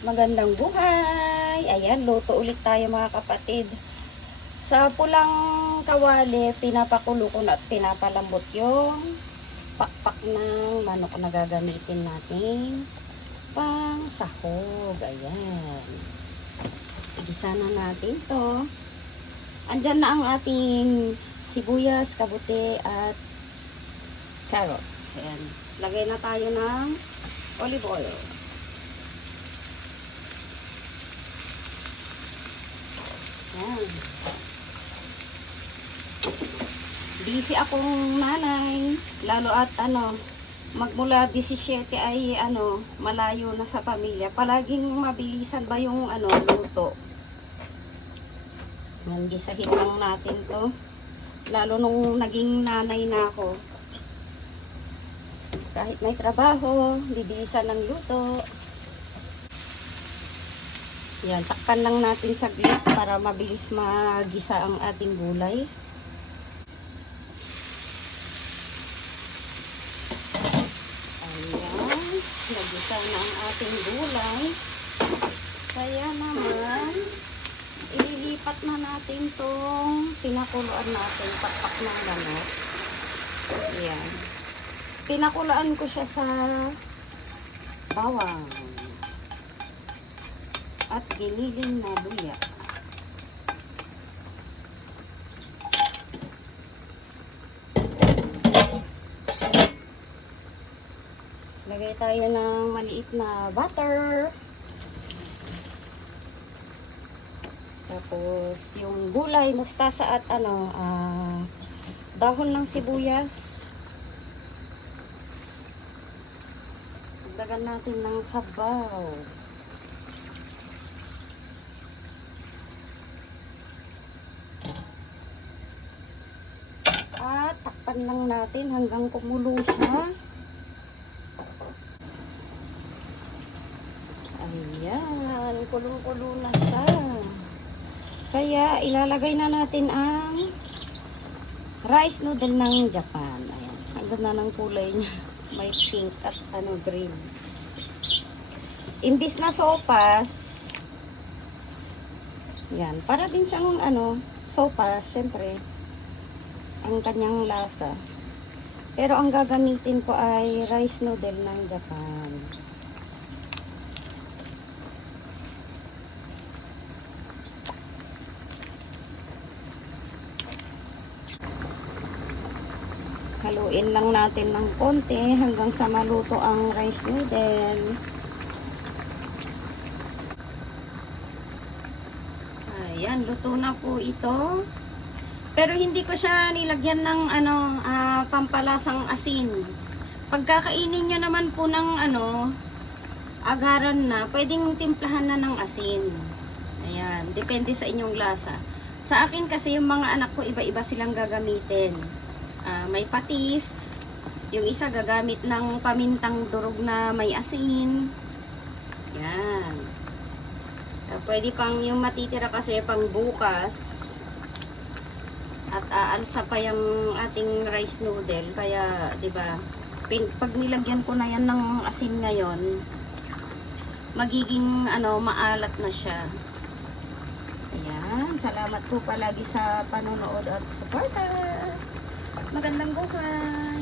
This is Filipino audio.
Magandang buhay! Ayan, luto ulit tayo mga kapatid. Sa pulang kawali, pinapakulo ko na at pinapalambot yung pakpak ng manok na gagamitin natin pang sahog. Ayan. Igisa na natin to. Andyan na ang ating sibuyas, kabuti at carrots. Ayan. Lagay na tayo ng olive oil. Yan. Busy akong nanay, lalo at ano, magmula 17 ay ano, malayo na sa pamilya. Palaging mabilisan ba yung ano, luto. Yan, gisahin lang natin to. Lalo nung naging nanay na ako. Kahit may trabaho, bibilisan ng luto. Yan, takpan lang natin saglit para mabilis magisa ang ating gulay. Ayan, nagisa na ang ating gulay. Kaya naman, ililipat na natin tong pinakuluan natin, pakpak ng manok. Ayan. Pinakulaan ko siya sa bawang at giniling na luya. Lagay tayo ng maliit na butter. Tapos, yung gulay, mustasa at ano, ah, dahon ng sibuyas. Dagdagan natin ng sabaw. At takpan lang natin hanggang kumulo siya. Ayan, kulong-kulo na siya. Kaya ilalagay na natin ang rice noodle ng Japan. Ayan, ang ganda ng kulay niya. May pink at ano green. Imbis na sopas, yan, para din siyang ano, sopas, syempre, ang kanyang lasa. Pero ang gagamitin ko ay rice noodle ng Japan. Haluin lang natin ng konti hanggang sa maluto ang rice noodle. Ayan, luto na po ito. Pero hindi ko siya nilagyan ng ano, ah, pampalasang asin. Pagkakainin nyo naman po ng ano, agaran na, pwedeng timplahan na ng asin. Ayan, depende sa inyong lasa. Sa akin kasi yung mga anak ko iba-iba silang gagamitin. Ah, may patis, yung isa gagamit ng pamintang durog na may asin. Yan. Ah, pwede pang yung matitira kasi pang bukas. At aalsa pa yung ating rice noodle. Kaya, di ba, pag nilagyan ko na yan ng asin ngayon, magiging ano, maalat na siya. Ayan, salamat po palagi sa panonood at suporta. Magandang buhay!